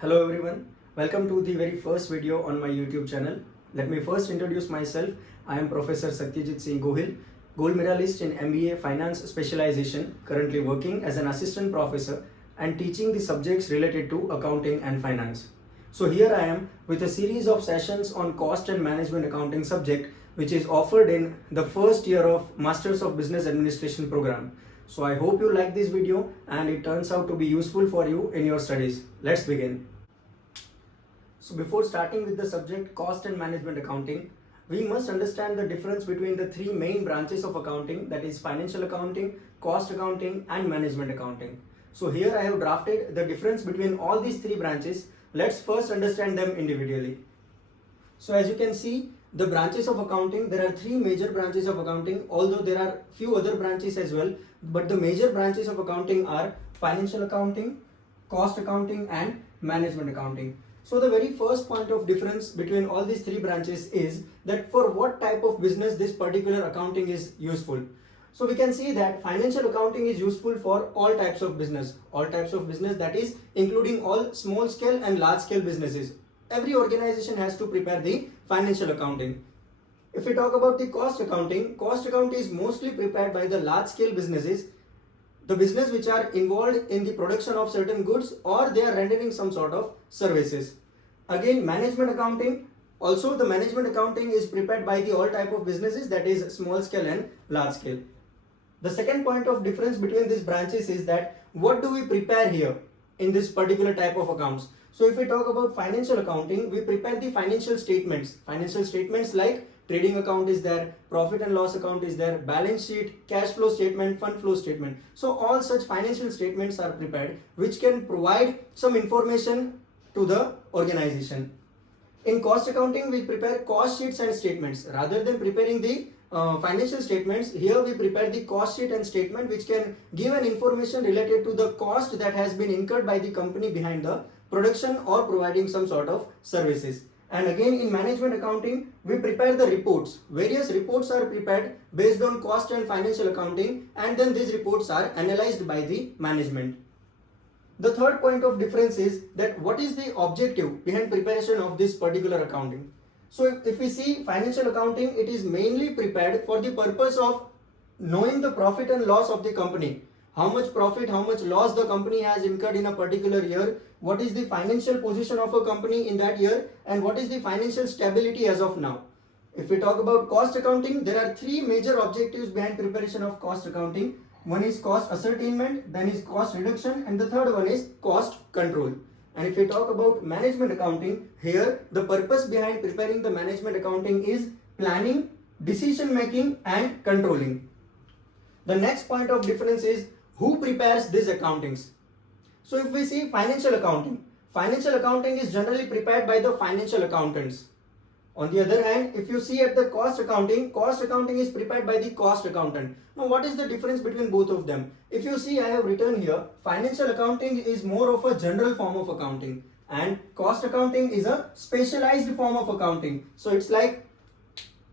Hello everyone, welcome to the very first video on my YouTube channel. Let me first introduce myself. I am Professor Satyajit Singh Gohil, gold medalist in MBA Finance specialization, currently working as an assistant professor and teaching the subjects related to accounting and finance. So here I am with a series of sessions on cost and management accounting subject which is offered in the first year of Masters of Business Administration program. So I hope you like this video and it turns out to be useful for you in your studies. Let's begin. So before starting with the subject cost and management accounting, we must understand the difference between the three main branches of accounting, that is financial accounting, cost accounting and management accounting. So here I have drafted the difference between all these three branches. Let's first understand them individually. So as you can see, the branches of accounting, there are three major branches of accounting, although there are few other branches as well, but the major branches of accounting are financial accounting, cost accounting and management accounting. So the very first point of difference between all these three branches is that for what type of business this particular accounting is useful. So we can see that financial accounting is useful for all types of business, that is including all small scale and large scale businesses. Every organization has to prepare the financial accounting. If we talk about the cost accounting is mostly prepared by the large scale businesses, the business which are involved in the production of certain goods or they are rendering some sort of services. Again, management accounting, also the management accounting is prepared by the all type of businesses, that is small scale and large scale. The second point of difference between these branches is that what do we prepare here in this particular type of accounts. So if we talk about financial accounting, we prepare the financial statements. Financial statements like trading account is there, profit and loss account is there, balance sheet, cash flow statement, fund flow statement. So all such financial statements are prepared which can provide some information to the organization. In cost accounting, we prepare cost sheets and statements. Rather than preparing the financial statements, here we prepare the cost sheet and statement which can give an information related to the cost that has been incurred by the company behind the production or providing some sort of services. And again, in management accounting, we prepare the reports. Various reports are prepared based on cost and financial accounting, and then these reports are analyzed by the management. The third point of difference is that what is the objective behind preparation of this particular accounting. So if we see financial accounting, it is mainly prepared for the purpose of knowing the profit and loss of the company. How much profit, how much loss the company has incurred in a particular year, what is the financial position of a company in that year, and what is the financial stability as of now. If we talk about cost accounting, there are three major objectives behind preparation of cost accounting. One is cost ascertainment, then is cost reduction, and the third one is cost control. And if we talk about management accounting, here the purpose behind preparing the management accounting is planning, decision making and controlling. The next point of difference is who prepares these accountings. So if we see financial accounting is generally prepared by the financial accountants. On the other hand, if you see at the cost accounting is prepared by the cost accountant. Now what is the difference between both of them? If you see, I have written here, financial accounting is more of a general form of accounting and cost accounting is a specialized form of accounting. So it's like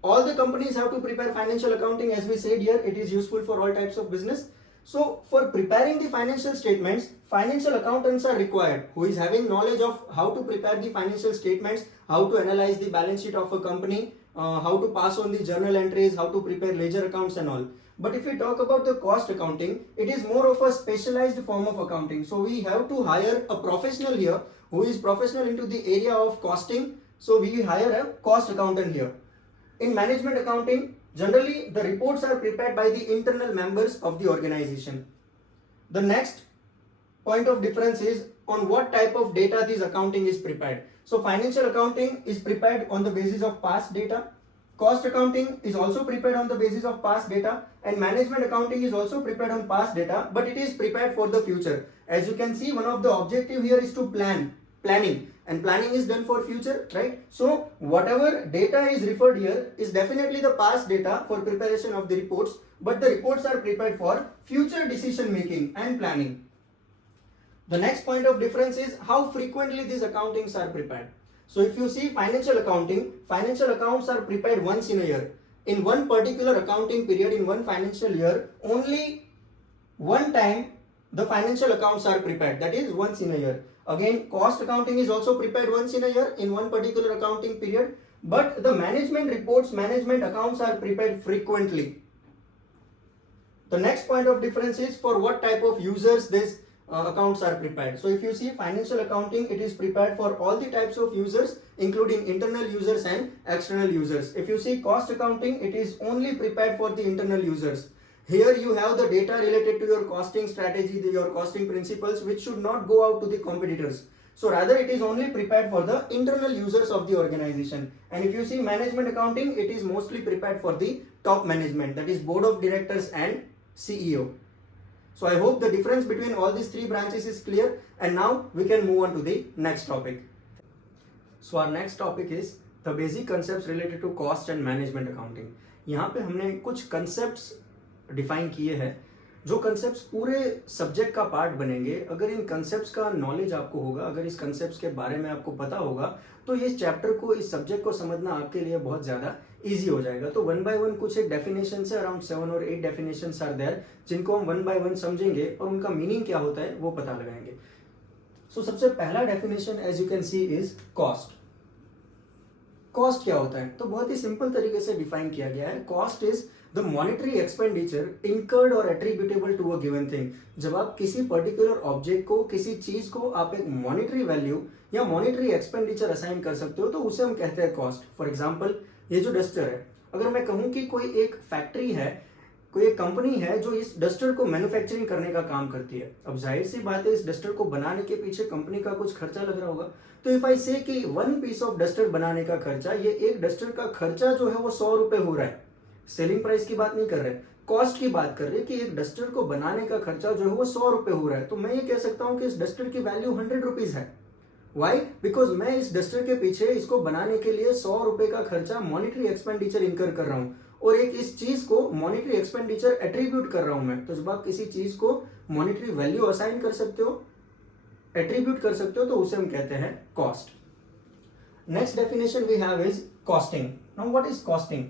all the companies have to prepare financial accounting. As we said here, it is useful for all types of business. So for preparing the financial statements, financial accountants are required who is having knowledge of how to prepare the financial statements, how to analyze the balance sheet of a company, how to pass on the journal entries, how to prepare ledger accounts and all. But if we talk about the cost accounting, it is more of a specialized form of accounting. So we have to hire a professional here who is professional into the area of costing. So we hire a cost accountant here. In management accounting, generally the reports are prepared by the internal members of the organization. The next point of difference is on what type of data this accounting is prepared. So financial accounting is prepared on the basis of past data. Cost accounting is also prepared on the basis of past data, and management accounting is also prepared on past data, but it is prepared for the future. As you can see, one of the objective here is to planning. And planning is done for future, right? So whatever data is referred here is definitely the past data for preparation of the reports, but the reports are prepared for future decision making and planning. The next point of difference is how frequently these accountings are prepared. So if you see financial accounts are prepared once in a year. In one particular accounting period, in one financial year, only one time the financial accounts are prepared, that is once in a year. Again, cost accounting is also prepared once in a year in one particular accounting period, but the management reports, management accounts are prepared frequently. The next point of difference is for what type of users these accounts are prepared. So if you see financial accounting, it is prepared for all the types of users, including internal users and external users. If you see cost accounting, it is only prepared for the internal users. Here you have the data related to your costing strategy, your costing principles, which should not go out to the competitors. So rather it is only prepared for the internal users of the organization. And if you see management accounting, it is mostly prepared for the top management, that is board of directors and CEO. So I hope the difference between all these three branches is clear, and now we can move on to the next topic. So our next topic is the basic concepts related to cost and management accounting. यहाँ पे हमने कुछ concepts define किए हैं, जो concepts पूरे subject का part बनेंगे. अगर इन कंसेप्ट्स का नॉलेज आपको होगा, अगर इस कंसेप्ट्स के बारे में आपको पता होगा, तो इस चैप्टर को, इस सब्जेक्ट को समझना आपके लिए बहुत ज़्यादा इजी हो जाएगा. तो वन बाय वन कुछ एक डेफिनेशन है, अराउंड 7 और 8 डेफिनेशंस आर देयर, जिनको हम वन बाय वन समझेंगे और उनका मीनिंग क्या होता है वो पता लगाएंगे. सो सबसे पहला definition as you can see is cost. Cost क्या होता है? तो बहुत ही सिंपल तरीके से डिफाइन किया गया है. Cost is the monetary expenditure incurred और attributable to a given thing. जब आप किसी पर्टिकुलर ऑब्जेक्ट को, किसी चीज को आप एक मॉनेटरी वैल्यू या मॉनेटरी एक्सपेंडिचर असाइन कर सकते हो, तो उसे हम कहते हैं कॉस्ट. फॉर एग्जांपल, ये जो डस्टर है, अगर मैं कहूं कि कोई एक फैक्ट्री है, कोई एक कंपनी है जो इस डस्टर को मैन्युफैक्चरिंग करने का काम करती है. अब जाहिर सी बात है, इस डस्टर को बनाने के पीछे कंपनी का कुछ खर्चा लग रहा होगा. तो इफ आई से कि 1 पीस ऑफ डस्टर बनाने का खर्चा, ये एक डस्टर का खर्चा जो है वो 100 रुपए हो रहा है. सेलिंग प्राइस की बात नहीं कर रहे, कॉस्ट की बात कर रहे हैं कि एक डस्टर को बनाने का खर्चा जो है वो 100 रुपए हो रहा है. तो मैं ये कह सकता हूं कि इस डस्टर की वैल्यू 100 रुपीज है. वाई? बिकॉज मैं इस डस्टर के पीछे, इसको बनाने के लिए 100 रुपए का खर्चा मॉनेटरी एक्सपेंडिचर इनकर कर रहा हूं, और एक इस चीज को मॉनेटरी एक्सपेंडिचर एट्रीब्यूट कर रहा हूं मैं. तो जब आप किसी चीज को मॉनेटरी वैल्यू असाइन कर सकते हो, एट्रीब्यूट कर सकते हो, तो उसे हम कहते हैं cost. Next definition we have is costing. Now what is costing?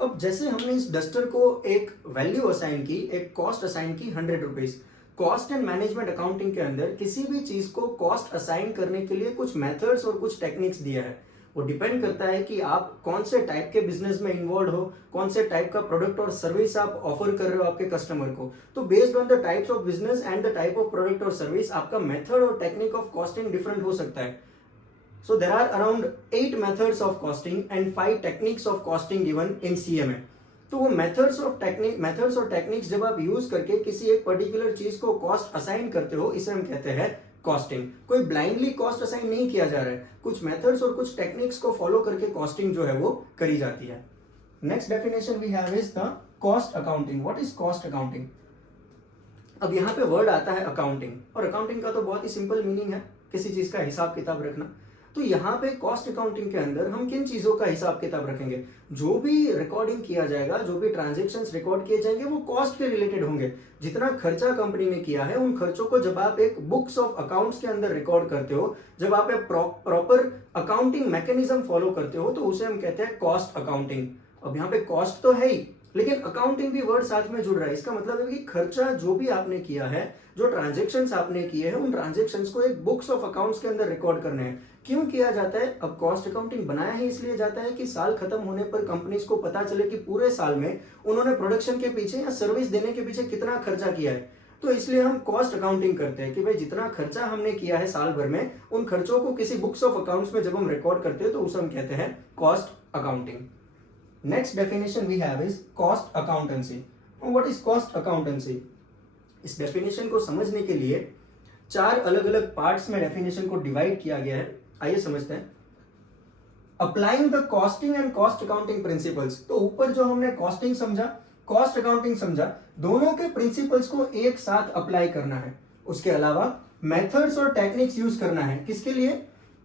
अब जैसे हमने इस डस्टर को एक वैल्यू असाइन की, एक कॉस्ट असाइन की 100 rupees. Cost and management accounting के अंदर किसी भी चीज को कॉस्ट असाइन करने के लिए कुछ मेथड्स और कुछ टेक्निक्स दिया है. वो डिपेंड करता है कि आप कौन से टाइप के बिजनेस में इन्वॉल्व हो, कौन से टाइप का प्रोडक्ट और सर्विस आप ऑफर कर रहे हो आपके कस्टमर को. तो based on the types of business and the type of product और सर्विस, आपका मेथड और टेक्निक ऑफ कॉस्टिंग डिफरेंट हो सकता है. So there are around 8 methods of costing and 5 techniques of costing given in CMA. तो वो methods और techniques जब आप यूज करके किसी एक पर्टिकुलर चीज को कॉस्ट असाइन करते हो, इसे हम कहते हैं कॉस्टिंग. कोई ब्लाइंडली कॉस्ट असाइन नहीं किया जा रहा है, कुछ मेथड्स और कुछ टेक्निक्स को फॉलो करके कॉस्टिंग जो है वो करी जाती है. Next definition we have is the cost accounting. What is cost accounting? अब यहाँ पे वर्ड आता है अकाउंटिंग, और अकाउंटिंग का तो बहुत ही सिंपल मीनिंग है किसी चीज का हिसाब किताब रखना. तो यहाँ पे कॉस्ट अकाउंटिंग के अंदर हम किन चीजों का हिसाब किताब रखेंगे? जो भी रिकॉर्डिंग किया जाएगा, जो भी ट्रांजैक्शंस रिकॉर्ड किए जाएंगे, वो कॉस्ट के रिलेटेड होंगे. जितना खर्चा कंपनी ने किया है, उन खर्चों को जब आप एक बुक्स ऑफ अकाउंट्स के अंदर रिकॉर्ड करते हो, जब आप एक प्रॉपर अकाउंटिंग मैकेनिज्म फॉलो करते हो, तो उसे हम कहते हैं कॉस्ट अकाउंटिंग. अब यहाँ पे कॉस्ट तो है ही, लेकिन अकाउंटिंग भी वर्ड साथ में जुड़ रहा है. इसका मतलब है कि खर्चा जो भी आपने किया है, जो ट्रांजैक्शंस आपने किए हैं, उन ट्रांजैक्शंस को एक बुक्स ऑफ अकाउंट्स के अंदर रिकॉर्ड करने हैं. क्यों किया जाता है? अब कॉस्ट अकाउंटिंग बनाया ही इसलिए जाता है कि साल खत्म होने पर कंपनीज को पता चले कि पूरे साल में उन्होंने प्रोडक्शन के पीछे या सर्विस देने के पीछे कितना खर्चा किया है. तो इसलिए हम कॉस्ट अकाउंटिंग करते हैं कि भाई जितना खर्चा हमने किया है साल भर में, उन खर्चों को किसी बुक्स ऑफ अकाउंट्स में जब हम रिकॉर्ड करते हैं, तो उसे हम कहते हैं cost accounting. Next definition we have is cost accountancy. What is cost accountancy? इस डेफिनेशन को समझने के लिए 4 अलग अलग पार्ट्स में डेफिनेशन को डिवाइड किया गया है. आइए समझते हैं. Applying the costing and cost accounting principles. तो ऊपर जो हमने कॉस्टिंग समझा, कॉस्ट अकाउंटिंग समझा, दोनों के प्रिंसिपल्स को एक साथ अप्लाई करना है. उसके अलावा मेथड्स और टेक्निक्स यूज करना है. किसके लिए?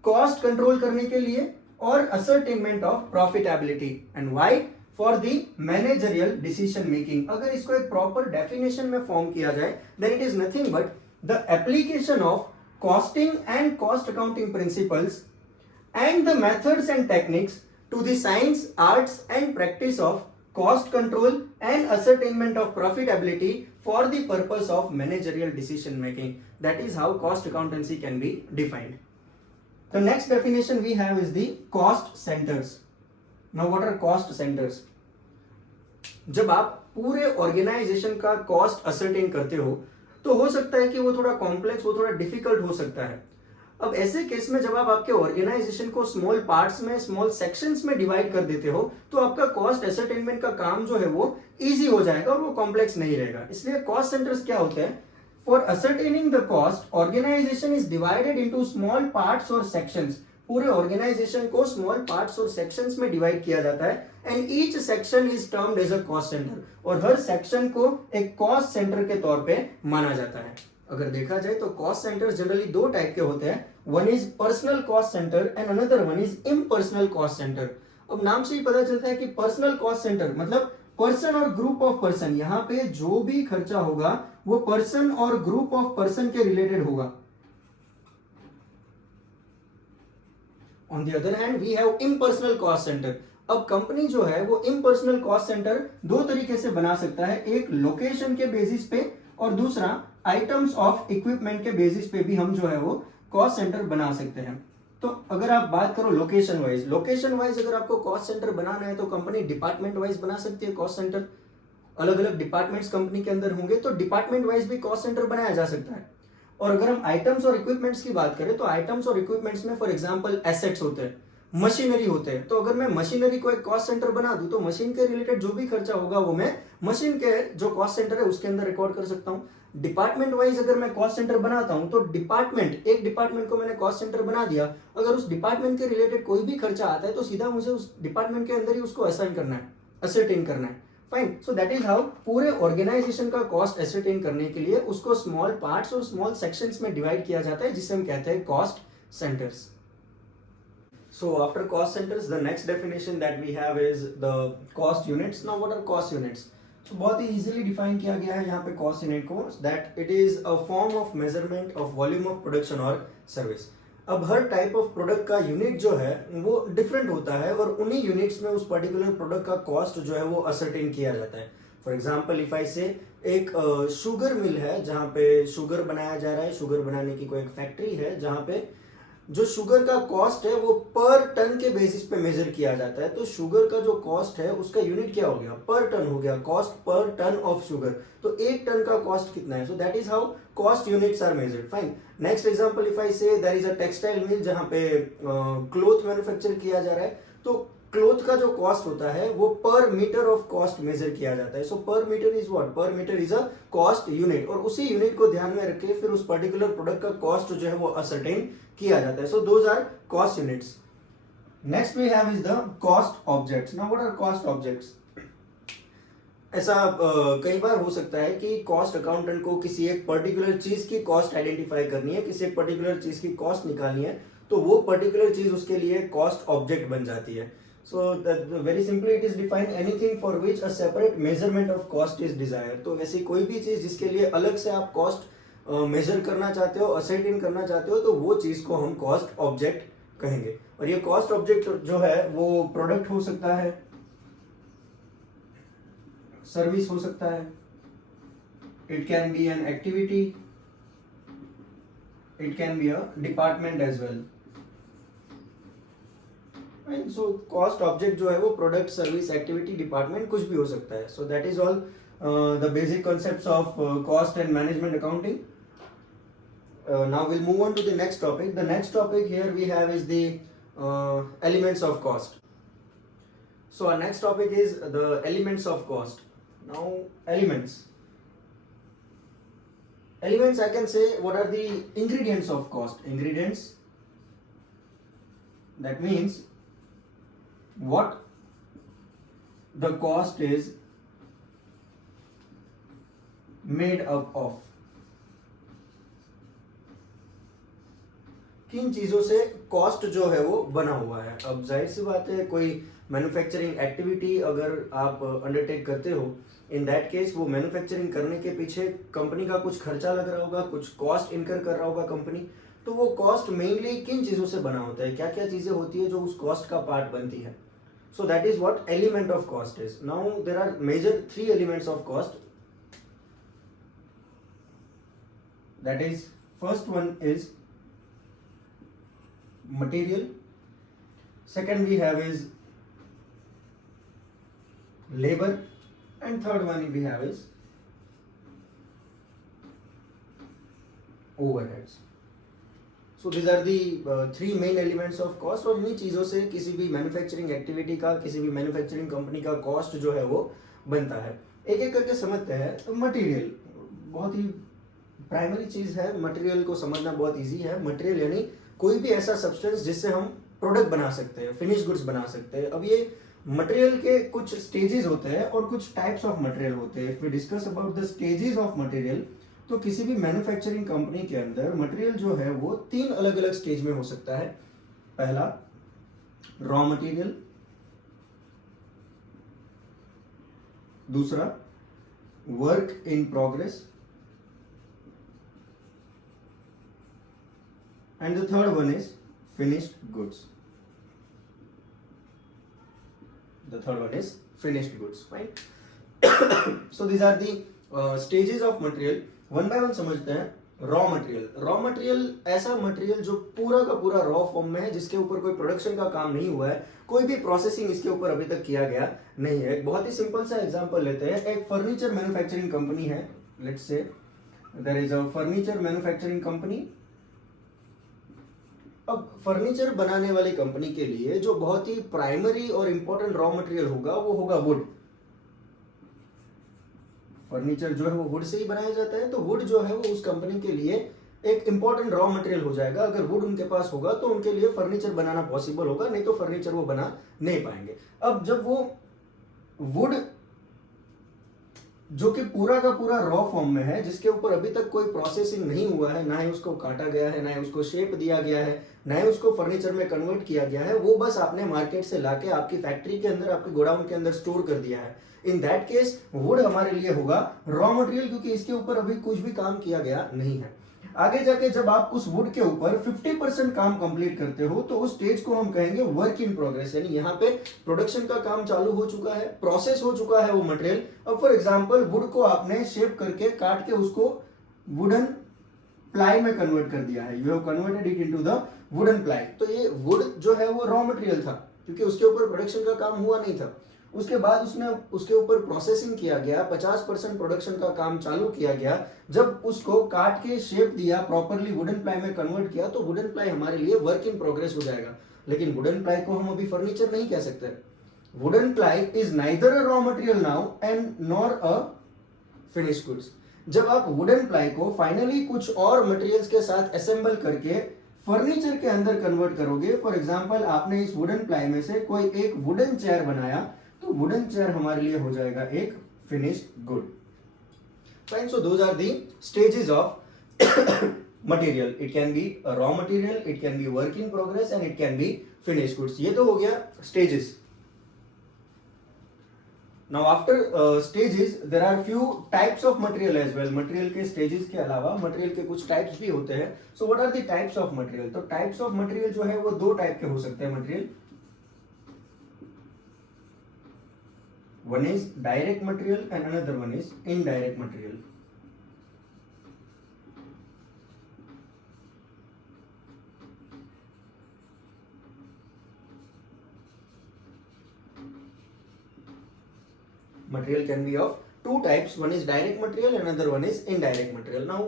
कॉस्ट कंट्रोल करने के लिए और ascertainment of profitability. And why? For the managerial decision making. अगर इसको एक प्रॉपर डेफिनेशन में फॉर्म किया जाए, then it is nothing but the application of costing and cost accounting principles and the methods and techniques to the science, arts and practice of cost control and ascertainment of profitability for the purpose of managerial decision making. That is how cost accountancy can be defined. The next definition we have is the cost centers. Now what are cost centers? जब आप पूरे organisation का cost ascertain करते हो तो हो सकता है कि वो थोड़ा कॉम्प्लेक्स, वो थोड़ा डिफिकल्ट हो सकता है. अब ऐसे केस में जब आप आपके ऑर्गेनाइजेशन को स्मॉल पार्ट्स में, स्मॉल सेक्शंस में डिवाइड कर देते हो तो आपका कॉस्ट असर्टेनमेंट का काम जो है वो इजी हो जाएगा और वो कॉम्प्लेक्स नहीं रहेगा. इसलिए कॉस्ट सेंटर्स क्या होते हैं? For ascertaining the cost, organisation is divided into small parts और सेक्शंस. पूरे ऑर्गेनाइजेशन को स्मॉल पार्ट्स और सेक्शंस में डिवाइड किया जाता है and each section is termed as a cost centre. और हर सेक्शन को एक कॉस्ट सेंटर के तौर पे माना जाता है. अगर देखा जाए तो कॉस्ट सेंटर्स जनरली दो टाइप के होते हैं. One is personal cost centre and another one is impersonal cost centre. अब नाम से ही पता चलता है कि पर्सनल कॉस्ट सेंटर मतलब पर्सन और ग्रुप ऑफ पर्सन. यहाँ पे जो भी खर्चा होगा वो पर्सन और ग्रुप ऑफ पर्सन के रिलेटेड होगा. On the other hand, we have impersonal cost center. अब कंपनी जो है वो इम्पर्सनल कॉस्ट सेंटर दो तरीके से बना सकता है. एक लोकेशन के बेसिस पे और दूसरा आइटम्स ऑफ इक्विपमेंट के बेसिस पे भी हम जो है वो कॉस्ट सेंटर बना सकते हैं. तो अगर आप बात करो लोकेशन वाइज अगर आपको कॉस्ट सेंटर बनाना है तो कंपनी डिपार्टमेंट वाइज बना सकती है कॉस्ट सेंटर. अलग अलग डिपार्टमेंट्स कंपनी के अंदर होंगे तो डिपार्टमेंट वाइज भी कॉस्ट सेंटर बनाया जा सकता है. और अगर हम आइटम्स और इक्विपमेंट्स की बात करें तो आइटम्स और इक्विपमेंट्स में फॉर एग्जांपल एसेट्स होते हैं, मशीनरी होते हैं. तो अगर मैं मशीनरी को एक कॉस्ट सेंटर बना दूं तो मशीन के रिलेटेड जो भी खर्चा होगा वो मैं मशीन के जो कॉस्ट सेंटर है उसके अंदर रिकॉर्ड कर सकता हूं. डिपार्टमेंट वाइज अगर मैं कॉस्ट सेंटर बनाता हूं तो एक डिपार्टमेंट को मैंने कॉस्ट सेंटर बना दिया. अगर उस डिपार्टमेंट के रिलेटेड कोई भी खर्चा आता है तो सीधा मुझे उस डिपार्टमेंट के अंदर ही उसको असाइन करना है, असर्टेन करना है. Fine. So that is how पूरे ऑर्गेनाइजेशन का कॉस्ट एसरटेन करने के लिए उसको स्मॉल पार्ट्स और स्मॉल सेक्शंस में डिवाइड किया जाता है जिसे हम कहते हैं cost centres. So after cost centres the next definition that we have is the cost units. Now what are cost units? तो बहुत ही इजीली डिफाइन किया गया है यहाँ पे कॉस्ट यूनिट को, that it is a form of measurement of volume of production और service. अब हर टाइप ऑफ प्रोडक्ट का यूनिट जो है वो डिफरेंट होता है और उन्हीं यूनिट्स में उस पर्टिकुलर प्रोडक्ट का कॉस्ट जो है वो असर्टेन किया जाता है. फॉर एग्जांपल इफ आई से एक शुगर मिल है जहाँ पे शुगर बनाया जा रहा है, शुगर बनाने की कोई एक फैक्ट्री है जहाँ पे जो शुगर का कॉस्ट है वो पर टन के बेसिस पे मेजर किया जाता है. तो शुगर का जो कॉस्ट है उसका यूनिट क्या हो गया? पर टन हो गया. Cost per ton of sugar. तो एक टन का कॉस्ट कितना है? So that is how cost units are measured. Fine. Next example if I say there is a textile mill जहाँ पे क्लोथ मैन्युफैक्चर किया जा रहा है. तो क्लोथ का जो कॉस्ट होता है वो पर मीटर ऑफ कॉस्ट मेजर किया जाता है. So per metre is what? Per metre is a cost unit. और उसी यूनिट को ध्यान में रख के फिर उस पर्टिकुलर प्रोडक्ट का कॉस्ट जो है वो असर्टेन किया जाता है. So those are cost units. Next we have is the cost objects. Now what are cost objects? ऐसा कई बार हो सकता है कि कॉस्ट अकाउंटेंट को किसी एक पर्टिकुलर चीज की कॉस्ट आइडेंटिफाई करनी है, किसी एक पर्टिकुलर चीज की कॉस्ट निकालनी है, तो वो पर्टिकुलर चीज उसके लिए कॉस्ट ऑब्जेक्ट बन जाती है. So very simply it is defined anything for which a separate measurement of cost is desired. तो वैसे कोई भी चीज जिसके लिए अलग से आप कॉस्ट मेजर करना चाहते हो, असर्टेन करना चाहते हो, तो वो चीज को हम कॉस्ट ऑब्जेक्ट कहेंगे. और ये कॉस्ट ऑब्जेक्ट जो है वो प्रोडक्ट हो सकता है, सर्विस हो सकता है, it can be an activity, it can be a department as well. So cost object जो है वो प्रोडक्ट, सर्विस, एक्टिविटी, डिपार्टमेंट कुछ भी हो सकता है. So that is all the basic concepts of cost and management accounting. Now will move on to the next topic. The next topic here we have is the elements of cost. So our next topic is the elements of cost. Now elements I can say what are the ingredients of cost. Ingredients, that means what the cost is made up of. किन चीजों से cost जो है वो बना हुआ है. अब जाहिर सी बात है कोई मैन्युफैक्चरिंग एक्टिविटी अगर आप अंडरटेक करते हो, इन दैट केस वो मैन्युफैक्चरिंग करने के पीछे कंपनी का कुछ खर्चा लग रहा होगा, कुछ कॉस्ट इनकर कर रहा होगा कंपनी. तो वो कॉस्ट मेनली किन चीजों से बना होता है, क्या क्या चीजें होती है जो उस कॉस्ट का पार्ट बनती है. So that is what element of cost is. Now there are major three elements of cost. That is, first one is material, second we have is labor, and third one we have is overheads. So these are the three main elements of cost. और इन्हीं चीज़ों से किसी भी manufacturing activity का, किसी भी manufacturing company का कॉस्ट जो है वो बनता है. एक एक करके समझते हैं. तो मटेरियल बहुत ही प्राइमरी चीज़ है. मटेरियल को समझना बहुत इजी है. मटेरियल यानी कोई भी ऐसा सब्सटेंस जिससे हम प्रोडक्ट बना सकते हैं, फिनिश गुड्स बना सकते हैं. अब ये मटेरियल के कुछ स्टेजेस होते हैं और कुछ टाइप्स ऑफ मटेरियल होते हैं. If we discuss about the stages of material, तो किसी भी मैन्युफैक्चरिंग कंपनी के अंदर मटेरियल जो है वो तीन अलग अलग स्टेज में हो सकता है. पहला रॉ मटेरियल, दूसरा work in progress, and the third one is finished goods. The third one is finished goods. Fine. So these are the stages of material. One by one समझते हैं. Raw material. रॉ मटेरियल ऐसा material जो पूरा का पूरा raw form में है, जिसके ऊपर कोई प्रोडक्शन का काम नहीं हुआ है, कोई भी प्रोसेसिंग इसके ऊपर अभी तक किया गया नहीं है. एक बहुत ही सिंपल सा एग्जांपल लेते हैं. एक फर्नीचर मैन्युफैक्चरिंग कंपनी है. Let's say there is a furniture manufacturing company. अब फर्नीचर बनाने वाली कंपनी के लिए जो बहुत ही प्राइमरी और इंपॉर्टेंट रॉ मटेरियल होगा वो होगा वुड. फर्नीचर जो है वो वुड से ही बनाया जाता है. तो वुड जो है वो उस कंपनी के लिए एक इंपॉर्टेंट रॉ मटेरियल हो जाएगा. अगर वुड उनके पास होगा तो उनके लिए फर्नीचर बनाना पॉसिबल होगा, नहीं तो फर्नीचर वो बना नहीं पाएंगे. अब जब वो वुड जो कि पूरा का पूरा रॉ फॉर्म में है, जिसके ऊपर अभी तक कोई प्रोसेसिंग नहीं हुआ है, ना ही उसको काटा गया है, ना ही उसको शेप दिया गया है, ना ही उसको फर्नीचर में कन्वर्ट किया गया है, वो बस आपने मार्केट से लाके आपकी फैक्ट्री के अंदर, आपके गोडाउन के अंदर स्टोर कर दिया है. इन दैट केस वुड हमारे लिए होगा रॉ मटेरियल, क्योंकि इसके ऊपर अभी कुछ भी काम किया गया नहीं है. आगे जाके जब आप उस वुड के ऊपर 50% काम कंप्लीट करते हो तो उस स्टेज को हम कहेंगे वर्क इन प्रोग्रेस. यानी यहाँ पे प्रोडक्शन का काम चालू हो चुका है, प्रोसेस हो चुका है वो मटेरियल. अब फॉर एग्जांपल वुड को आपने शेप करके, काट के उसको वुडन प्लाई में कन्वर्ट कर दिया है. You have converted it into the wooden ply. तो ये वुड जो है वो रॉ मटेरियल था, क्योंकि उसके ऊपर प्रोडक्शन का काम हुआ नहीं था. उसके बाद उसने उसके ऊपर प्रोसेसिंग किया गया, 50% प्रोडक्शन का काम चालू किया गया. जब उसको काट के शेप दिया, प्रॉपरली वुडन प्लाई में कन्वर्ट किया, तो वुडन प्लाई हमारे लिए वर्क इन प्रोग्रेस हो जाएगा. लेकिन वुडन प्लाई को हम अभी फर्नीचर नहीं कह सकते. Wooden ply is neither a raw material now and nor a finished goods. जब आप वुडन प्लाई को फाइनली कुछ और मटेरियल्स के साथ असेंबल करके फर्नीचर के अंदर कन्वर्ट करोगे, फॉर एग्जांपल आपने इस वुडन प्लाई में से कोई एक वुडन चेयर बनाया, तो वुडन चेयर हमारे लिए हो जाएगा एक finished good. Fine. So those are the stages of material. It can be raw material, it can be work in progress, and it can be finished goods. ये तो हो गया stages. Now after stages there are few types of material as well. Material के stages के अलावा material के कुछ types भी होते हैं. So what are the types of material? तो टाइप्स ऑफ मटेरियल जो है वो दो टाइप के हो सकते हैं. Material, one is direct material and another one is indirect material. Material can be of two types. One is direct material and another one is indirect material. Now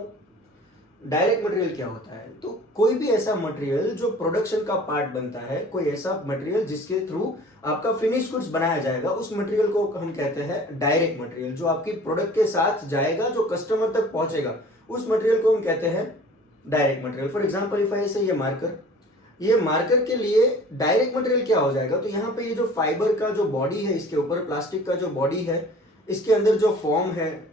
direct material क्या होता है? तो कोई भी ऐसा मटेरियल जो production का part बनता है, कोई ऐसा मटेरियल जिसके थ्रू आपका फिनिश गुड्स बनाया जाएगा, उस मटेरियल को हम कहते हैं डायरेक्ट मटेरियल. जो आपकी प्रोडक्ट के साथ जाएगा, जो कस्टमर तक पहुंचेगा, उस मटेरियल को हम कहते हैं direct material. For example if I से ये मार्कर के लिए डायरेक्ट मटेरियल क्या हो जाएगा? तो यहाँ पे ये जो फाइबर का जो बॉडी है, इसके ऊपर प्लास्टिक का जो बॉडी है, इसके अंदर जो फॉर्म है,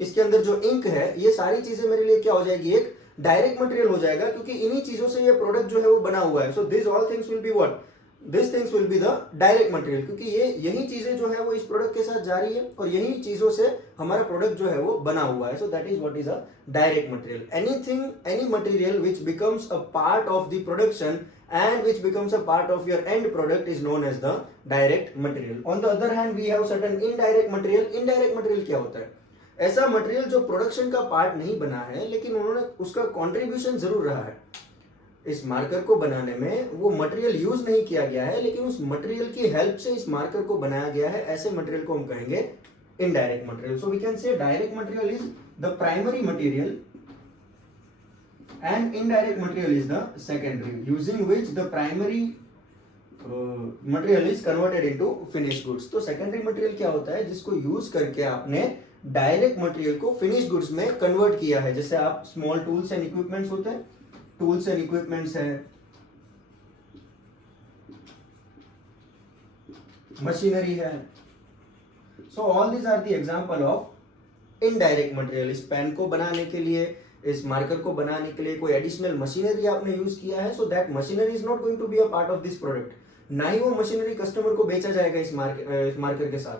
इसके अंदर जो इंक है, ये सारी चीजें मेरे लिए क्या हो जाएगी? एक डायरेक्ट मटेरियल हो जाएगा, क्योंकि इन्हीं चीजों से ये प्रोडक्ट जो है वो बना हुआ है. So this all things will be what? This things will be the direct material, क्योंकि ये यही चीजें जो है वो इस प्रोडक्ट के साथ जा रही है और यही चीजों से हमारा प्रोडक्ट जो है वो बना हुआ है. So that is what is a direct material. Anything, any material which becomes a part of the production and which becomes a part of your end product is known as the direct material. On the other hand, we have certain indirect material. Indirect material क्या होता है? ऐसा material जो production का part नहीं बना है लेकिन उन्होंने उसका कंट्रीब्यूशन जरूर रहा है. इस मार्कर को बनाने में वो मटेरियल यूज नहीं किया गया है लेकिन उस मटेरियल की हेल्प से इस मार्कर को बनाया गया है. ऐसे मटेरियल को हम कहेंगे indirect material. So we can say direct material is the primary material and indirect material is the secondary, using which the primary material is converted into finished goods. तो secondary material क्या होता है? जिसको use करके आपने direct material को finish goods में convert किया है. जैसे आप स्मॉल टूल्स एंड इक्विपमेंट्स होते हैं, टूल्स एंड इक्विपमेंट्स है, मशीनरी है. So all these are the example of indirect material. इस पेन को बनाने के लिए, इस मार्कर को बनाने के लिए कोई एडिशनल मशीनरी आपने यूज किया है. So that machinery is not going to be a part of this product. ना ही वो मशीनरी कस्टमर को बेचा जाएगा इस मार्कर के साथ.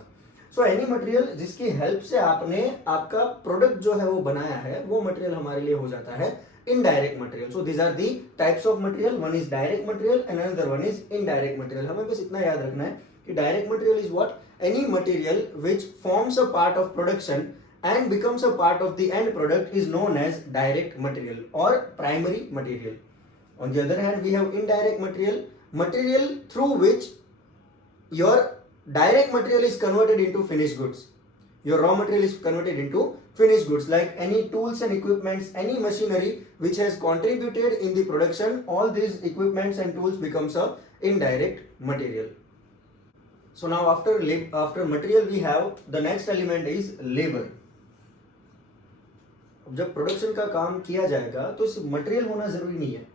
सो एनी मटेरियल जिसकी हेल्प से आपने आपका प्रोडक्ट जो है वो बनाया है, वो मटेरियल हमारे लिए हो जाता है indirect material. So these are the types of material. One is direct material and another one is indirect material. हमें बस इतना याद रखना है कि direct material is what? Any material which forms a part of production and becomes a part of the end product is known as direct material or primary material. On the other hand, we have indirect material, material through which your direct material is converted into finished goods. Your raw material is converted into finished goods, like any tools and equipments, any machinery which has contributed in the production. All these equipments and tools becomes a indirect material. So now after material we have the next element is labor. जब production का काम किया जाएगा तो इस material होना जरूरी नहीं है.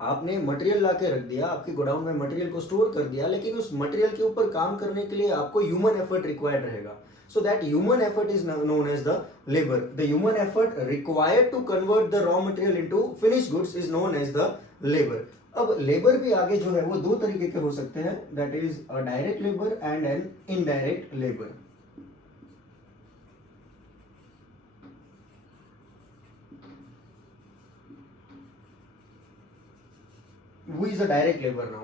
आपने मटेरियल ला के रख दिया, आपके गोडाउन में मटेरियल को स्टोर कर दिया, लेकिन उस मटेरियल के ऊपर काम करने के लिए आपको ह्यूमन एफर्ट रिक्वायर्ड रहेगा. So that human effort is known as the labour. The human effort required to convert the raw material into finished goods is known as the labour. अब लेबर भी आगे जो है वो दो तरीके के हो सकते हैं, that is a direct labour and an indirect labour. Who is a direct labor now?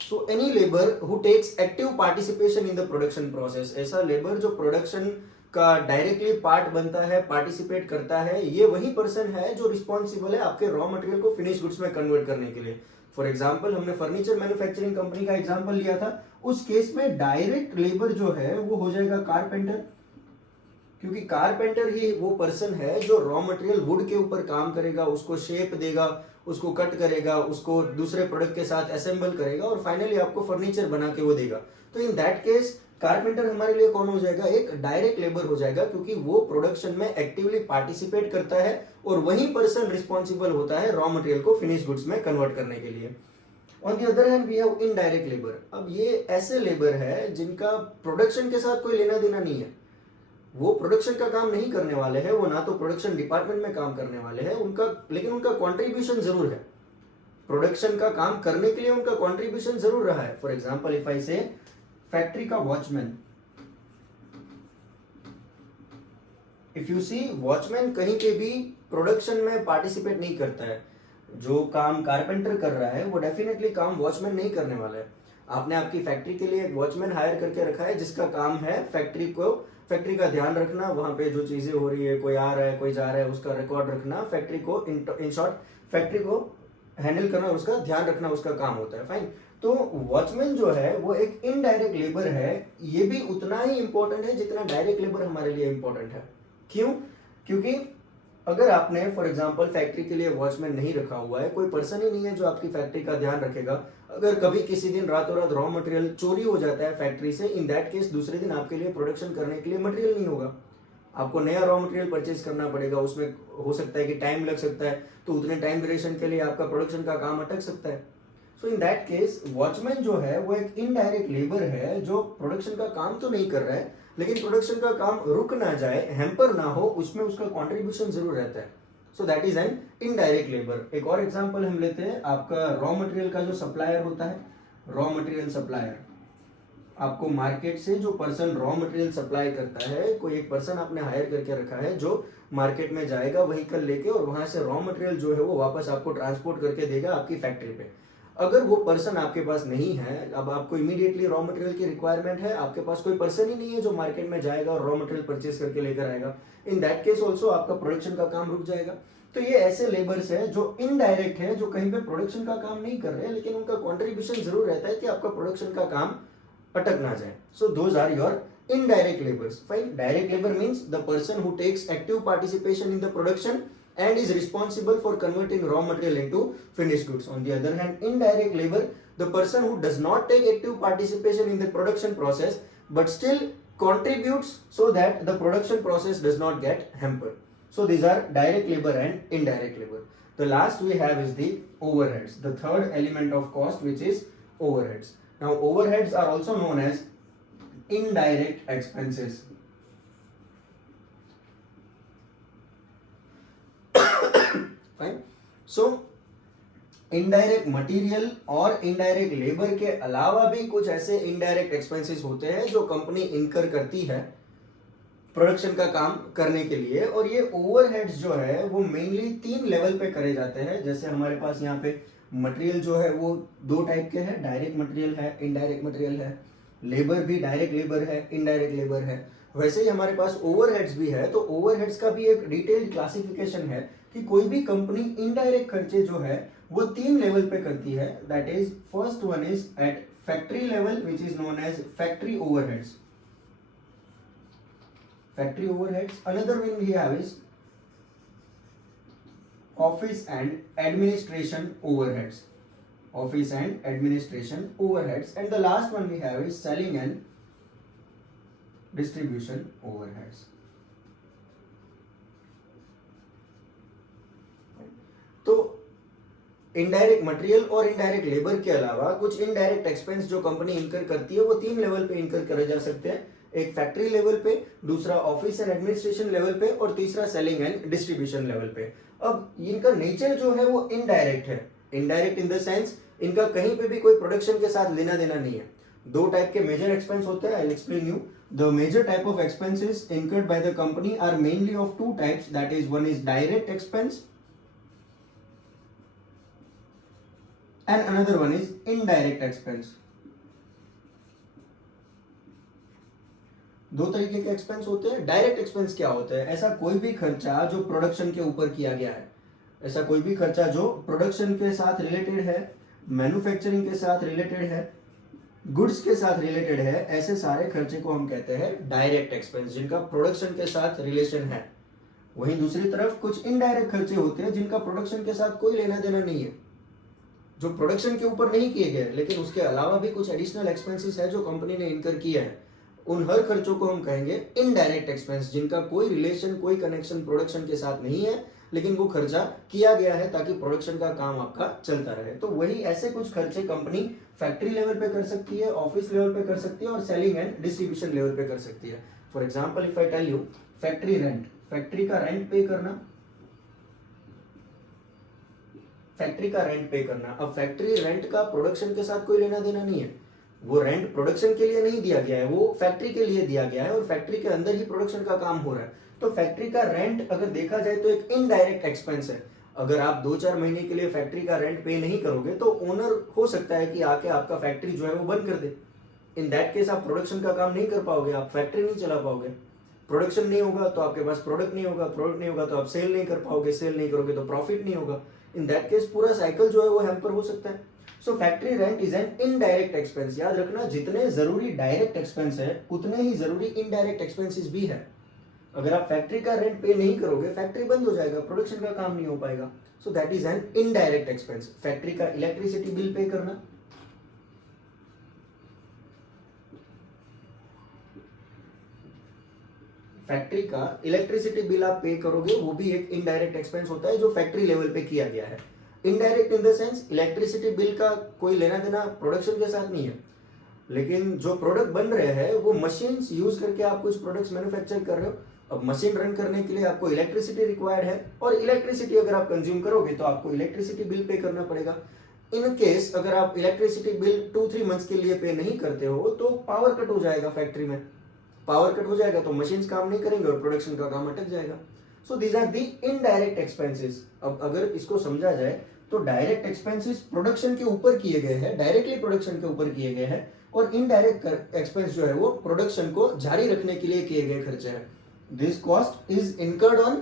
So any labor who takes active participation in the production process. ऐसा लेबर जो प्रोडक्शन का डायरेक्टली पार्ट बनता है, पार्टिसिपेट करता है, ये वही person है जो रिस्पॉन्सिबल है आपके रॉ मटेरियल को फिनिश गुड्स में कन्वर्ट करने के लिए. फॉर एग्जाम्पल, हमने फर्नीचर मैन्युफैक्चरिंग कंपनी का एग्जाम्पल लिया था. उस केस में डायरेक्ट लेबर जो है वो हो जाएगा कारपेंटर, क्योंकि कारपेंटर ही वो पर्सन है जो रॉ मटेरियल वुड के ऊपर काम करेगा, उसको शेप देगा, उसको कट करेगा, उसको दूसरे प्रोडक्ट के साथ असेंबल करेगा और फाइनली आपको फर्नीचर बना के वो देगा. तो इन दैट केस कारपेंटर हमारे लिए कौन हो जाएगा? एक डायरेक्ट लेबर हो जाएगा, क्योंकि वो प्रोडक्शन में एक्टिवली पार्टिसिपेट करता है और वही पर्सन रिस्पॉन्सिबल होता है रॉ मटेरियल को फिनिश गुड्स में कन्वर्ट करने के लिए. On the other hand we have indirect labour. अब ये ऐसे लेबर है जिनका प्रोडक्शन के साथ कोई लेना देना नहीं है. वो प्रोडक्शन का काम नहीं करने वाले हैं, वो ना तो प्रोडक्शन डिपार्टमेंट में काम करने वाले हैं उनका, लेकिन उनका कंट्रीब्यूशन जरूर है. प्रोडक्शन का काम करने के लिए उनका कंट्रीब्यूशन जरूर रहा है. For example, if I say factory का watchman, if you see watchman कहीं के भी प्रोडक्शन में पार्टिसिपेट नहीं करता है. जो काम कारपेंटर कर रहा है वो डेफिनेटली काम वॉचमैन नहीं करने वाला है. आपने आपकी फैक्ट्री के लिए एक वॉचमैन हायर करके रखा है जिसका काम है फैक्ट्री का ध्यान रखना, वहां पे जो चीजें हो रही है, कोई आ रहा है कोई जा रहा है, उसका रिकॉर्ड रखना, फैक्ट्री को इन शॉर्ट फैक्ट्री को हैंडल करना, उसका ध्यान रखना उसका काम होता है. फाइन. तो वॉचमैन जो है वो एक इनडायरेक्ट लेबर है. ये भी उतना ही इंपॉर्टेंट है जितना डायरेक्ट लेबर हमारे लिए इंपॉर्टेंट है. क्यों? क्योंकि अगर आपने फॉर एग्जांपल फैक्ट्री के लिए वॉचमैन नहीं रखा हुआ है, कोई पर्सन ही नहीं है जो आपकी फैक्ट्री का ध्यान रखेगा, अगर कभी किसी दिन रातों रात रॉ मटेरियल चोरी हो जाता है फैक्ट्री से, इन दैट केस दूसरे दिन आपके लिए प्रोडक्शन करने के लिए मटेरियल नहीं होगा. आपको नया रॉ मटेरियल परचेज करना पड़ेगा. उसमें हो सकता है कि टाइम लग सकता है, तो उतने टाइम ड्यूरेशन के लिए आपका प्रोडक्शन का काम अटक सकता है. सो इन दैट केस वॉचमैन जो है वो एक इनडायरेक्ट लेबर है जो प्रोडक्शन का काम तो नहीं कर रहा है, लेकिन प्रोडक्शन का काम रुक ना जाए, हैम्पर ना हो, उसमें उसका कॉन्ट्रीब्यूशन जरूर रहता है. So that is an indirect labour. एक और एग्जांपल हम लेते हैं, आपका रॉ मटेरियल का जो सप्लायर होता है, रॉ मटेरियल सप्लायर, आपको मार्केट से जो पर्सन रॉ मटेरियल सप्लाई करता है, कोई एक पर्सन आपने हायर करके रखा है जो मार्केट में जाएगा व्हीकल लेके और वहां से रॉ मटेरियल जो है वो वापस आपको ट्रांसपोर्ट करके देगा आपकी फैक्ट्री पे। अगर वो पर्सन आपके पास नहीं है, अब आपको इमीडिएटली रॉ मटेरियल की रिक्वायरमेंट है, आपके पास कोई पर्सन ही नहीं है जो मार्केट में जाएगा और रॉ मटेरियल परचेस करके लेकर आएगा, इन दैट केस ऑल्सो आपका प्रोडक्शन का काम रुक जाएगा। तो ये ऐसे लेबर्स है जो इनडायरेक्ट है, जो कहीं पे प्रोडक्शन का काम नहीं कर रहे, लेकिन उनका कॉन्ट्रीब्यूशन जरूर रहता है कि आपका प्रोडक्शन का काम अटक ना जाए। So those are your indirect labors. Fine. Direct labor means the person who takes active participation in the production and is responsible for converting raw material into finished goods. On the other hand, indirect labor, the person who does not take active participation in the production process but still contributes so that the production process does not get hampered. So these are direct labor and indirect labor. The last we have is the overheads, the third element of cost, which is overheads. Now overheads are also known as indirect expenses. Fine. So indirect material और indirect labour के अलावा भी कुछ ऐसे indirect expenses होते हैं जो company इनकर करती है प्रोडक्शन का काम करने के लिए, और ये ओवरहेड्स जो है वो मेनली 3 लेवल पे करे जाते हैं। जैसे हमारे पास यहाँ पे मटेरियल जो है वो 2 टाइप के हैं, डायरेक्ट मटेरियल है, इनडायरेक्ट मटेरियल है, लेबर भी डायरेक्ट लेबर है, इनडायरेक्ट लेबर है। वैसे ही हमारे पास ओवरहेड्स भी है, तो ओवरहेड्स का भी एक डिटेल्ड क्लासिफिकेशन है कि कोई भी कंपनी इनडायरेक्ट खर्चे जो है वो 3 लेवल पे करती है। That is first one is at factory level which is known as factory overheads, factory overheads. Another one we have is office and administration overheads, office and administration overheads, and the last one we have is selling and distribution overheads. तो indirect material और indirect labour के अलावा कुछ indirect expense जो company इनकर करती है वो 3 लेवल पे इनकर करे जा सकते हैं। एक फैक्ट्री लेवल पे, दूसरा ऑफिस एंड एडमिनिस्ट्रेशन लेवल पे, और तीसरा सेलिंग एंड डिस्ट्रीब्यूशन लेवल पे। अब इनका नेचर जो है वो इनडायरेक्ट है। इनडायरेक्ट इन द सेंस इनका कहीं पे भी कोई प्रोडक्शन के साथ लेना देना नहीं है। 2 टाइप के मेजर एक्सपेंस होते हैं, I will explain you. The major type of expenses incurred by the company are mainly of 2 types, that is one is direct expense and another one is indirect expense. 2 तरीके के expense होते हैं। Direct expense क्या होता है? ऐसा कोई भी खर्चा जो प्रोडक्शन के ऊपर किया गया है, ऐसा कोई भी खर्चा जो प्रोडक्शन के साथ रिलेटेड है, मैन्युफैक्चरिंग के साथ रिलेटेड है, गुड्स के साथ रिलेटेड है, ऐसे सारे खर्चे को हम कहते हैं डायरेक्ट एक्सपेंस, जिनका प्रोडक्शन के साथ रिलेशन है। वहीं दूसरी तरफ कुछ इनडायरेक्ट खर्चे होते हैं जिनका प्रोडक्शन के साथ कोई लेना देना नहीं है, जो प्रोडक्शन के ऊपर नहीं किए गए, लेकिन उसके अलावा भी कुछ एडिशनल एक्सपेंसेस है जो कंपनी ने इनकर किया है। उन हर खर्चों को हम कहेंगे इनडायरेक्ट एक्सपेंस, जिनका कोई रिलेशन, कोई कनेक्शन प्रोडक्शन के साथ नहीं है, लेकिन वो खर्चा किया गया है ताकि प्रोडक्शन का काम आपका चलता रहे। तो वही ऐसे कुछ खर्चे कंपनी फैक्ट्री लेवल पे कर सकती है, ऑफिस लेवल पे कर सकती है, और सेलिंग एंड डिस्ट्रीब्यूशन लेवल पे कर सकती है। For example if I tell you factory rent, factory का रेंट पे करना, फैक्ट्री का रेंट पे करना। अब फैक्ट्री रेंट का प्रोडक्शन के साथ कोई लेना देना नहीं है, वो रेंट प्रोडक्शन के लिए नहीं दिया गया है, वो फैक्ट्री के लिए दिया गया है और फैक्ट्री के अंदर ही प्रोडक्शन का काम हो रहा है। तो फैक्ट्री का रेंट अगर देखा जाए तो एक इनडायरेक्ट एक्सपेंस है। अगर आप 2-4 महीने के लिए फैक्ट्री का रेंट पे नहीं करोगे तो ओनर हो सकता है कि आके आपका फैक्ट्री जो है वो बंद कर दे। इन दैट केस आप प्रोडक्शन का काम नहीं कर पाओगे, आप फैक्ट्री नहीं चला पाओगे। प्रोडक्शन नहीं होगा तो आपके पास प्रोडक्ट नहीं होगा, प्रोडक्ट नहीं होगा तो आप सेल नहीं कर पाओगे, सेल नहीं करोगे तो प्रॉफिट नहीं होगा। इन दैट केस पूरा साइकिल जो है वो हैम्पर हो सकता है। So factory rent is an indirect expense. याद रखना, जितने जरूरी डायरेक्ट एक्सपेंस है उतने ही जरूरी इनडायरेक्ट एक्सपेंसेस भी है। अगर आप फैक्ट्री का रेंट पे नहीं करोगे, फैक्ट्री बंद हो जाएगा, प्रोडक्शन का काम नहीं हो पाएगा। सो that is an indirect expense. Factory का इलेक्ट्रिसिटी बिल पे करना, फैक्ट्री का इलेक्ट्रिसिटी बिल आप पे करोगे, वो भी एक इनडायरेक्ट एक्सपेंस होता है जो फैक्ट्री लेवल पे किया गया है। Indirect in the sense electricity bill का कोई लेना देना प्रोडक्शन के साथ नहीं है, लेकिन जो प्रोडक्ट बन रहे हैं वो मशीन्स यूज करके आप कुछ प्रोडक्ट्स मैन्युफैक्चर कर रहे हो। अब मशीन रन करने के लिए आपको इलेक्ट्रिसिटी रिक्वायर्ड है, और इलेक्ट्रिसिटी अगर आप कंज्यूम करोगे तो आपको इलेक्ट्रिसिटी बिल पे करना पड़ेगा। इन केस अगर आप इलेक्ट्रिसिटी बिल 2-3 मंथ्स के लिए पे नहीं करते हो तो पावर कट हो जाएगा फैक्ट्री में, पावर कट हो जाएगा तो मशीन्स काम नहीं करेंगे और प्रोडक्शन का काम अटक जाएगा। So these are the indirect expenses. अब अगर इसको समझा जाए तो डायरेक्ट एक्सपेंसेस प्रोडक्शन के ऊपर किए गए हैं, डायरेक्टली प्रोडक्शन के ऊपर किए गए हैं, और इनडायरेक्ट एक्सपेंस जो है वो प्रोडक्शन को जारी रखने के लिए किए गए खर्चे हैं। This cost is incurred on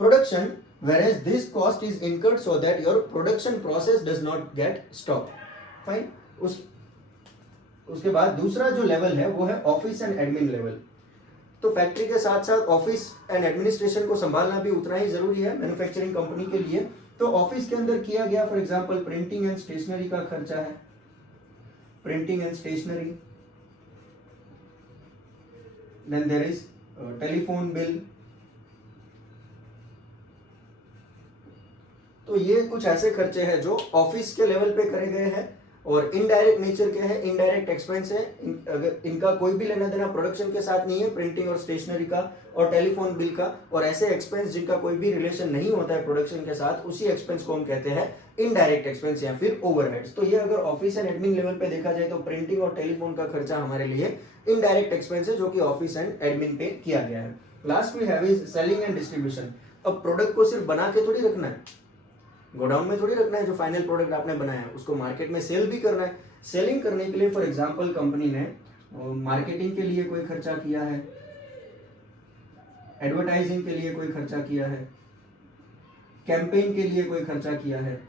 production whereas this cost is incurred so that your production process does not get stopped. Fine. उसके बाद दूसरा जो लेवल है वो है ऑफिस एंड एडमिन लेवल। तो फैक्ट्री के साथ साथ ऑफिस एंड एडमिनिस्ट्रेशन को संभालना भी उतना ही जरूरी है मैन्युफैक्चरिंग कंपनी के लिए। तो ऑफिस के अंदर किया गया for example printing and stationery का खर्चा है, printing and stationery, then there is telephone bill. तो ये कुछ ऐसे खर्चे हैं जो ऑफिस के लेवल पे करे गए हैं और इनडायरेक्ट नेचर के हैं, इनडायरेक्ट एक्सपेंस है। अगर इनका कोई भी लेना देना प्रोडक्शन के साथ नहीं है, प्रिंटिंग और स्टेशनरी का और टेलीफोन बिल का, और ऐसे एक्सपेंस जिनका कोई भी रिलेशन नहीं होता है प्रोडक्शन के साथ, उसी एक्सपेंस को हम कहते हैं इनडायरेक्ट एक्सपेंस या फिर ओवरहेड्स। तो ये अगर ऑफिस एंड एडमिन लेवल पे देखा जाए तो प्रिंटिंग और टेलीफोन का खर्चा हमारे लिए इनडायरेक्ट एक्सपेंस है जो कि ऑफिस एंड एडमिन पे किया गया है। Last we have is selling and distribution. अब प्रोडक्ट को सिर्फ बना के थोड़ी रखना है, गोडाउन में थोड़ी रखना है, जो फाइनल प्रोडक्ट आपने बनाया है उसको मार्केट में सेल भी करना है। सेलिंग करने के लिए फॉर एग्जांपल कंपनी ने मार्केटिंग के लिए कोई खर्चा किया है, एडवर्टाइजिंग के लिए कोई खर्चा किया है, कैंपेन के लिए कोई खर्चा किया है,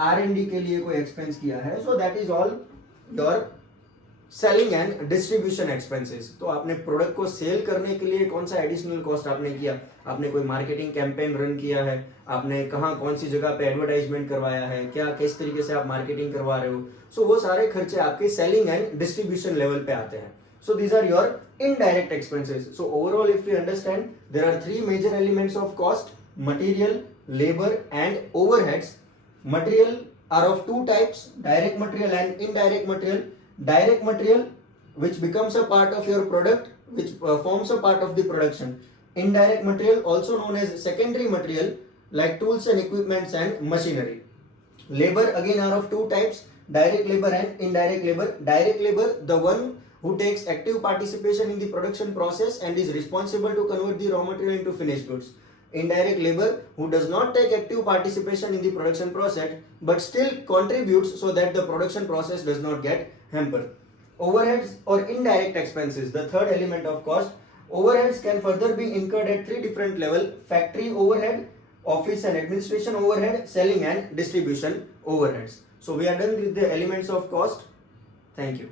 R&D के लिए कोई एक्सपेंस किया है। So that is all your selling and distribution expenses. तो आपने प्रोडक्ट को सेल करने के लिए कौन सा एडिशनल कॉस्ट आपने किया, आपने कोई मार्केटिंग कैंपेन रन किया है, आपने कहाँ कौन सी जगह पे एडवर्टाइजमेंट करवाया है, क्या किस तरीके से आप मार्केटिंग करवा रहे हो। सो वो सारे खर्चे आपके सेलिंग एंड डिस्ट्रीब्यूशन लेवल पे आते हैं। So these are your indirect expenses. So overall if you understand there are 3 major elements of cost, material, labour and overheads. Material are of 2 types, direct material and indirect material. Direct material which becomes a part of your product, which forms a part of the production. Indirect material also known as secondary material like tools and equipments and machinery. Labor again are of 2 types, direct labor and indirect labor. Direct labor, the one who takes active participation in the production process and is responsible to convert the raw material into finished goods. Indirect labor, who does not take active participation in the production process but still contributes so that the production process does not get hampered. Overheads or indirect expenses, the third element of cost. Overheads can further be incurred at 3 different levels: factory overhead, office and administration overhead, selling and distribution overheads. So we are done with the elements of cost. Thank you.